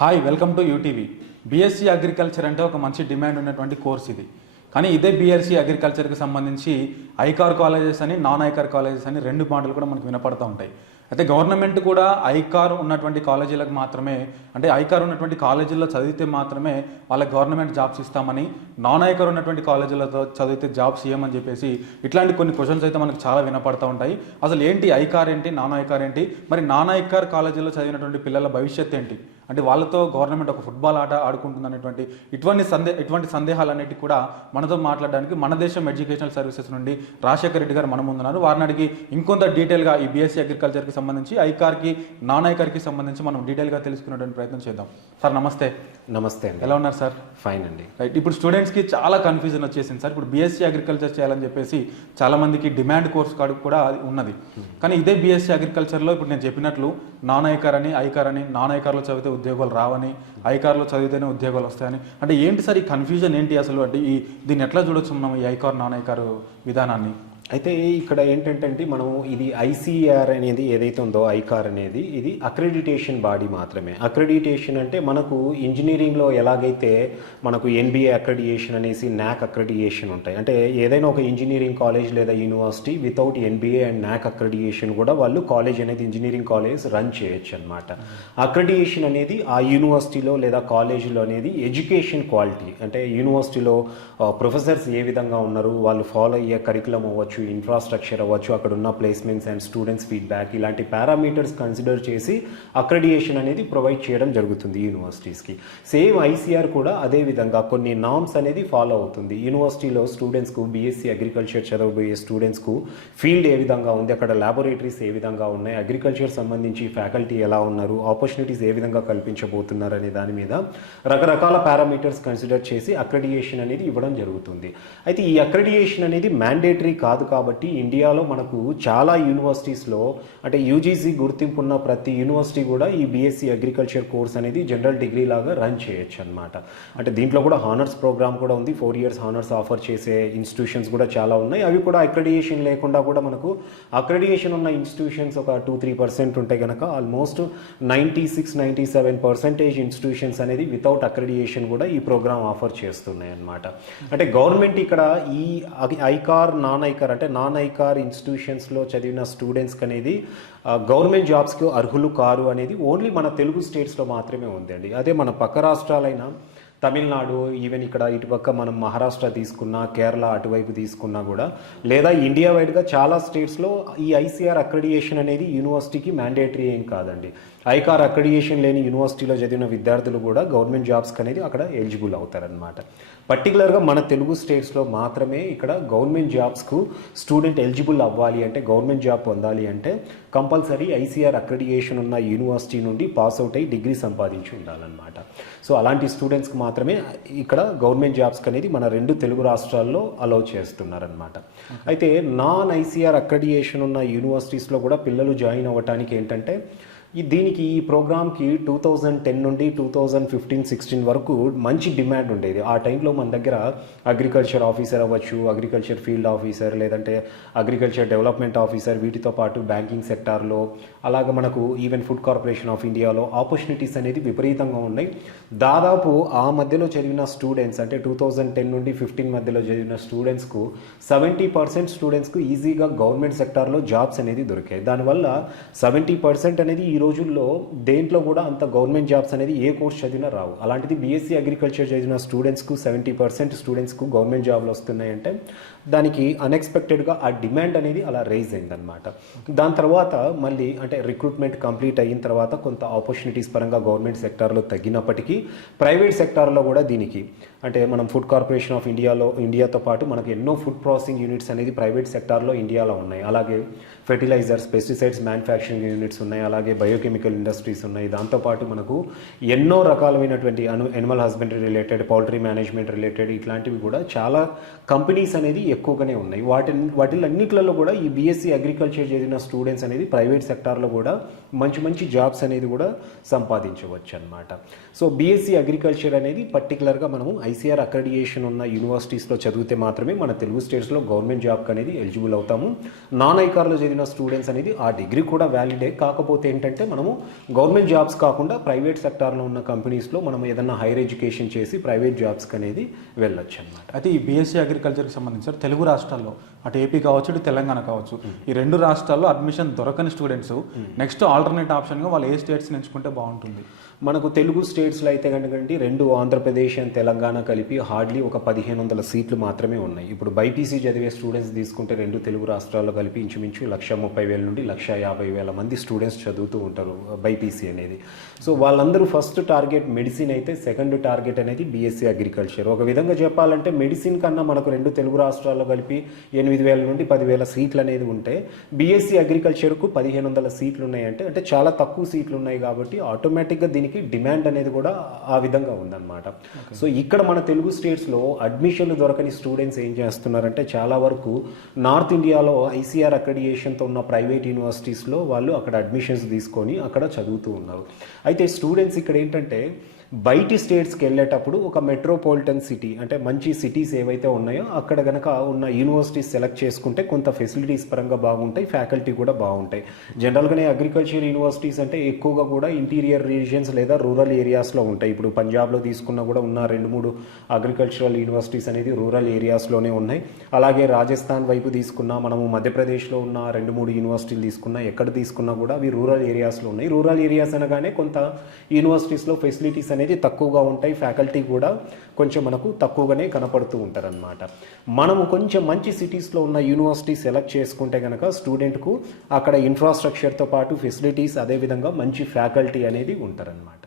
Hi, welcome to UTV. BSc agriculture అంటే ఒక మంచి డిమాండ్ ఉన్నటువంటి కోర్స్ ఇది. కానీ ఇదే బీఎస్సీ అగ్రికల్చర్కి సంబంధించి ఐకార్ కాలేజెస్ అని, నాన్ ఐకార్ కాలేజెస్ అని రెండు మాటలు కూడా మనకు వినపడుతూ ఉంటాయి. అయితే గవర్నమెంట్ కూడా ఐకార్ ఉన్నటువంటి కాలేజీలకు మాత్రమే, అంటే ఐకార్ ఉన్నటువంటి కాలేజీల్లో చదివితే మాత్రమే వాళ్ళకి గవర్నమెంట్ జాబ్స్ ఇస్తామని, నాన్ ఐకార్ ఉన్నటువంటి కాలేజీలతో చదివితే జాబ్స్ ఇవ్వమని చెప్పేసి ఇట్లాంటి కొన్ని క్వశ్చన్స్ అయితే మనకు చాలా వినపడుతూ ఉంటాయి. అసలు ఏంటి ఐకార్ ఏంటి, నాన్ ఐకార్ ఏంటి, మరి నాన్ ఐకార్ కాలేజీలో చదివినటువంటి పిల్లల భవిష్యత్తు ఏంటి, అంటే వాళ్ళతో గవర్నమెంట్ ఒక ఫుట్బాల్ ఆట ఆడుకుంటుంది అనేటువంటి ఇటువంటి సందేహాలన్నిటి కూడా మనతో మాట్లాడడానికి మన దేశం ఎడ్యుకేషనల్ సర్వీసెస్ నుండి రాజశేఖర్ రెడ్డి గారు మన ముందున్నారు. వారిని అడిగి ఇంకొంత డీటెయిల్గా ఈ బీఎస్సీ అగ్రికల్చర్కి సంబంధించి, ఐకార్కి, నాన్ ఐకార్కి సంబంధించి మనం డీటెయిల్గా తెలుసుకునేటువంటి ప్రయత్నం చేద్దాం. సార్ నమస్తే. నమస్తే అండి. ఎలా ఉన్నారు సార్? ఫైన్ అండి. రైట్, ఇప్పుడు స్టూడెంట్స్కి చాలా కన్ఫ్యూజన్ వచ్చేసింది సార్. ఇప్పుడు బీఎస్సీ అగ్రికల్చర్ చేయాలని చెప్పేసి చాలామందికి డిమాండ్ కోర్స్ కూడా ఉన్నది. కానీ ఇదే బీఎస్సీ అగ్రికల్చర్లో ఇప్పుడు నేను చెప్పినట్లు నాన్ ఐకార్ అని, ఐకార్ అని, నాన్ ఐకార్లో చదివితే ఉద్యోగాలు రావని, ఐకార్లో చదివితేనే ఉద్యోగాలు వస్తాయని, అంటే ఏంటి సార్ ఈ కన్ఫ్యూజన్ ఏంటి అసలు? అంటే దీన్ని ఎట్లా చూడొచ్చు మనం, ఈ ఐకార్ నాన్ ఐకార్ విధానాన్ని? అయితే ఇక్కడ ఏంటంటే మనం ఇది ఐసీఆర్ అనేది ఏదైతే ఉందో, ఐకార్ అనేది ఇది అక్రెడిటేషన్ బాడీ మాత్రమే. అక్రెడిటేషన్ అంటే మనకు ఇంజనీరింగ్లో ఎలాగైతే మనకు ఎన్బిఏ అక్రెడిటేషన్ అనేసి, నాక్ అక్రెడిటేషన్ ఉంటాయి. అంటే ఏదైనా ఒక ఇంజనీరింగ్ కాలేజ్ లేదా యూనివర్సిటీ వితౌట్ ఎన్బిఏ అండ్ నాక్ అక్రెడిటేషన్ కూడా వాళ్ళు కాలేజ్ అనేది, ఇంజనీరింగ్ కాలేజ్ రన్ చేయొచ్చు అనమాట. అక్రెడిటేషన్ అనేది ఆ యూనివర్సిటీలో లేదా కాలేజీలో అనేది ఎడ్యుకేషన్ క్వాలిటీ, అంటే యూనివర్సిటీలో ప్రొఫెసర్స్ ఏ విధంగా ఉన్నారు, వాళ్ళు ఫాలో అయ్యే కరికులం అవ్వచ్చు, ఇన్ఫ్రాస్ట్రక్చర్ అవ్వచ్చు, అక్కడ ఉన్న ప్లేస్మెంట్స్ అండ్ స్టూడెంట్స్ ఫీడ్బ్యాక్, ఇలాంటి పారామీటర్స్ కన్సిడర్ చేసి అక్రెడిటేషన్ అనేది ప్రొవైడ్ చేయడం జరుగుతుంది యూనివర్సిటీస్కి. సేమ్ ఐసీఆర్ కూడా అదే విధంగా కొన్ని నామ్స్ అనేది ఫాలో అవుతుంది. యూనివర్సిటీలో స్టూడెంట్స్కు, బీఎస్సీ అగ్రికల్చర్ చదవబోయే స్టూడెంట్స్కు ఫీల్డ్ ఏ విధంగా ఉంది, అక్కడ ల్యాబొరేటరీస్ ఏ విధంగా ఉన్నాయి, అగ్రికల్చర్ సంబంధించి ఫ్యాకల్టీ ఎలా ఉన్నారు, ఆపర్చునిటీస్ ఏ విధంగా కల్పించబోతున్నారు అనే దాని మీద రకరకాల పారామీటర్స్ కన్సిడర్ చేసి అక్రెడిటేషన్ అనేది ఇవ్వడం జరుగుతుంది. అయితే ఈ అక్రెడిటేషన్ అనేది మ్యాండేటరీ కాదు కాబట్టి ఇండియాలో మనకు చాలా యూనివర్సిటీస్లో, అంటే యూజీసీ గుర్తింపు ఉన్న ప్రతి యూనివర్సిటీ కూడా ఈ బీఎస్సీ అగ్రికల్చర్ కోర్స్ అనేది జనరల్ డిగ్రీ లాగా రన్ చేయొచ్చు అనమాట. అంటే దీంట్లో కూడా హానర్స్ ప్రోగ్రామ్ కూడా ఉంది. 4 years హానర్స్ ఆఫర్ చేసే ఇన్స్టిట్యూషన్స్ కూడా చాలా ఉన్నాయి. అవి కూడా అక్రెడిటేషన్ లేకుండా కూడా మనకు అక్రెడిటేషన్ ఉన్న ఇన్స్టిట్యూషన్స్ ఒక 2-3% ఉంటాయి కనుక ఆల్మోస్ట్ 96-97% ఇన్స్టిట్యూషన్స్ అనేది వితౌట్ అక్రెడిటేషన్ కూడా ఈ ప్రోగ్రామ్ ఆఫర్ చేస్తున్నాయి అనమాట. అంటే గవర్నమెంట్ ఇక్కడ ఈ ఐకార్, నాన్ ఐకార్, అంటే నాన్ ఐకార్ ఇన్స్టిట్యూషన్స్లో చదివిన స్టూడెంట్స్కి అనేది గవర్నమెంట్ జాబ్స్కి అర్హులు కారు అనేది ఓన్లీ మన తెలుగు స్టేట్స్లో మాత్రమే ఉందండి. అదే మన పక్క రాష్ట్రాలైన తమిళనాడు, ఈవెన్ ఇక్కడ ఇటుపక్క మనం మహారాష్ట్ర తీసుకున్నా, కేరళ అటువైపు తీసుకున్నా కూడా, లేదా ఇండియా వైడ్గా చాలా స్టేట్స్లో ఈ ఐసీఆర్ అక్రెడిటేషన్ అనేది యూనివర్సిటీకి మ్యాండేటరీ ఏం కాదండి. ఐకార్ అక్రెడిటేషన్ లేని యూనివర్సిటీలో చదివిన విద్యార్థులు కూడా గవర్నమెంట్ జాబ్స్కి అనేది అక్కడ ఎలిజిబుల్ అవుతారనమాట. పర్టికులర్గా మన తెలుగు స్టేట్స్లో మాత్రమే ఇక్కడ గవర్నమెంట్ జాబ్స్కు స్టూడెంట్ ఎలిజిబుల్ అవ్వాలి అంటే, గవర్నమెంట్ జాబ్ పొందాలి అంటే కంపల్సరీ ఐసీఆర్ అక్రెడిటేషన్ ఉన్న యూనివర్సిటీ నుండి పాస్ అవుట్ అయ్యి డిగ్రీ సంపాదించి ఉండాలన్నమాట. సో అలాంటి స్టూడెంట్స్కి మాత్రమే ఇక్కడ గవర్నమెంట్ జాబ్స్కి అనేది మన 2 తెలుగు రాష్ట్రాల్లో అలౌ చేస్తున్నారనమాట. అయితే నాన్ ఐసీఆర్ అక్రెడిటేషన్ ఉన్న యూనివర్సిటీస్లో కూడా పిల్లలు జాయిన్ అవ్వడానికి ఏంటంటే, దీనికి ఈ ప్రోగ్రామ్కి 2010 నుండి 2015-16 వరకు మంచి డిమాండ్ ఉండేది. ఆ టైంలో మన దగ్గర అగ్రికల్చర్ ఆఫీసర్ అవ్వచ్చు, అగ్రికల్చర్ ఫీల్డ్ ఆఫీసర్, లేదంటే అగ్రికల్చర్ డెవలప్మెంట్ ఆఫీసర్, వీటితో పాటు బ్యాంకింగ్ సెక్టార్లో, అలాగే మనకు ఈవెన్ ఫుడ్ కార్పొరేషన్ ఆఫ్ ఇండియాలో ఆపర్చునిటీస్ అనేది విపరీతంగా ఉన్నాయి. దాదాపు ఆ మధ్యలో చదివిన స్టూడెంట్స్, అంటే 2010 నుండి 15 మధ్యలో చదివిన స్టూడెంట్స్కు 70% స్టూడెంట్స్కు ఈజీగా గవర్నమెంట్ సెక్టార్లో జాబ్స్ అనేది దొరికాయి. దానివల్ల 70% అనేది ఈ రోజుల్లో దేంట్లో కూడా అంత గవర్నమెంట్ జాబ్స్ అనేది ఏ కోర్స్ చదివినా రావు. అలాంటిది బీఎస్సీ అగ్రికల్చర్ చదివిన స్టూడెంట్స్కు 70% స్టూడెంట్స్కు గవర్నమెంట్ జాబ్లు వస్తున్నాయంటే దానికి అన్ఎక్స్పెక్టెడ్గా ఆ డిమాండ్ అనేది అలా రైజ్ అయిందనమాట. దాని తర్వాత మళ్ళీ అంటే రిక్రూట్మెంట్ కంప్లీట్ అయిన తర్వాత కొంత ఆపర్చునిటీస్ పరంగా గవర్నమెంట్ సెక్టార్లో తగ్గినప్పటికీ ప్రైవేట్ సెక్టార్లో కూడా దీనికి, అంటే మనం ఫుడ్ కార్పొరేషన్ ఆఫ్ ఇండియాతో పాటు మనకు ఎన్నో ఫుడ్ ప్రాసెసింగ్ యూనిట్స్ అనేది ప్రైవేట్ సెక్టార్లో ఇండియాలో ఉన్నాయి. అలాగే ఫెర్టిలైజర్స్, పెస్టిసైడ్స్ మ్యానుఫ్యాక్చరింగ్ యూనిట్స్ ఉన్నాయి, అలాగే బయోకెమికల్ ఇండస్ట్రీస్ ఉన్నాయి. దాంతోపాటు మనకు ఎన్నో రకాలైనటువంటి animal husbandry related, poultry management related ఇట్లాంటివి కూడా చాలా కంపెనీస్ అనేది ఎక్కువగానే ఉన్నాయి. వాటిలన్నిట్లలో కూడా ఈ బీఎస్సీ అగ్రికల్చర్ చదివిన స్టూడెంట్స్ అనేది ప్రైవేట్ సెక్టార్లో కూడా మంచి జాబ్స్ అనేది కూడా సంపాదించవచ్చు అనమాట. సో బీఎస్సీ అగ్రికల్చర్ అనేది పర్టికులర్గా మనము ఐసీఆర్ అక్రెడిటేషన్ ఉన్న యూనివర్సిటీస్లో చదివితే మాత్రమే మన తెలుగు స్టేట్స్లో గవర్నమెంట్ జాబ్కి అనేది ఎలిజిబుల్ అవుతాము. నాన్ ఐకార్లో చదివిన స్టూడెంట్స్ అనేది ఆ డిగ్రీ కూడా వ్యాలిడే, కాకపోతే ఏంటంటే మనము గవర్నమెంట్ జాబ్స్ కాకుండా ప్రైవేట్ సెక్టార్లో ఉన్న కంపెనీస్లో మనం ఏదైనా హైయర్ ఎడ్యుకేషన్ చేసి ప్రైవేట్ జాబ్స్కి అనేది వెళ్ళొచ్చు అనమాట. అయితే ఈ బీఎస్సీ అగ్రికల్చర్కి సంబంధించి సార్ తెలుగు రాష్ట్రాల్లో అటు ఏపీ కావచ్చు ఇటు తెలంగాణ కావచ్చు ఈ రెండు రాష్ట్రాల్లో అడ్మిషన్ దొరకని స్టూడెంట్స్ నెక్స్ట్ ఆల్టర్నేట్ ఆప్షన్గా వాళ్ళు ఏ స్టేట్స్ని ఎంచుకుంటే బాగుంటుంది? మనకు తెలుగు స్టేట్స్లో అయితే కనుకండి రెండు ఆంధ్రప్రదేశ్ అండ్ తెలంగాణ కలిపి హార్డ్లీ ఒక 1500 సీట్లు మాత్రమే ఉన్నాయి. ఇప్పుడు బైపీసీ చదివే స్టూడెంట్స్ తీసుకుంటే రెండు తెలుగు రాష్ట్రాల్లో కలిపి ఇంచుమించు 130,000 నుండి 150,000 మంది స్టూడెంట్స్ చదువుతూ ఉంటారు బైపీసీ అనేది. సో వాళ్ళందరూ ఫస్ట్ టార్గెట్ మెడిసిన్ అయితే సెకండ్ టార్గెట్ అనేది బీఎస్సీ అగ్రికల్చర్. ఒక విధంగా చెప్పాలంటే మెడిసిన్ కన్నా మనకు రెండు తెలుగు రాష్ట్రాల్లో కలిపి 8,000 నుండి 10,000 సీట్లు అనేది ఉంటే బీఎస్సీ అగ్రికల్చర్కు 1,500 సీట్లు ఉన్నాయంటే అంటే చాలా తక్కువ సీట్లు ఉన్నాయి కాబట్టి ఆటోమేటిక్గా దీనికి డిమాండ్ అనేది కూడా ఆ విధంగా ఉందన్నమాట. సో ఇక్కడ మన తెలుగు స్టేట్స్లో అడ్మిషన్లు దొరకని స్టూడెంట్స్ ఏం చేస్తున్నారంటే చాలా వరకు నార్త్ ఇండియాలో ఐసీఆర్ అక్రెడిటేషన్తో ఉన్న ప్రైవేట్ యూనివర్సిటీస్లో వాళ్ళు అక్కడ అడ్మిషన్స్ తీసుకొని అక్కడ చదువుతూ ఉన్నారు. అయితే స్టూడెంట్స్ ఇక్కడ ఏంటంటే బయటి స్టేట్స్కి వెళ్ళేటప్పుడు ఒక మెట్రోపాలిటన్ సిటీ అంటే మంచి సిటీస్ ఏవైతే ఉన్నాయో అక్కడ కనుక ఉన్న యూనివర్సిటీస్ సెలెక్ట్ చేసుకుంటే కొంత ఫెసిలిటీస్ పరంగా బాగుంటాయి, ఫ్యాకల్టీ కూడా బాగుంటాయి. జనరల్గానే అగ్రికల్చర్ యూనివర్సిటీస్ అంటే ఎక్కువగా కూడా ఇంటీరియర్ రీజియన్స్ లేదా రూరల్ ఏరియాస్లో ఉంటాయి. ఇప్పుడు పంజాబ్లో తీసుకున్నా కూడా ఉన్న 2-3 అగ్రికల్చరల్ యూనివర్సిటీస్ అనేది రూరల్ ఏరియాస్లోనే ఉన్నాయి. అలాగే రాజస్థాన్ వైపు తీసుకున్నా, మనము మధ్యప్రదేశ్లో ఉన్న 2-3 యూనివర్సిటీలు తీసుకున్నా, ఎక్కడ తీసుకున్నా కూడా అవి రూరల్ ఏరియాస్లో ఉన్నాయి. రూరల్ ఏరియాస్ అనగానే కొంత యూనివర్సిటీస్లో ఫెసిలిటీస్ అనేది తక్కువగా ఉంటాయి, ఫ్యాకల్టీ కూడా కొంచెం మనకు తక్కువగానే కనపడుతూ ఉంటారనమాట. మనము కొంచెం మంచి సిటీస్లో ఉన్న యూనివర్సిటీ సెలెక్ట్ చేసుకుంటే కనుక స్టూడెంట్కు అక్కడ ఇన్ఫ్రాస్ట్రక్చర్తో పాటు ఫెసిలిటీస్ అదేవిధంగా మంచి ఫ్యాకల్టీ అనేది ఉంటారనమాట.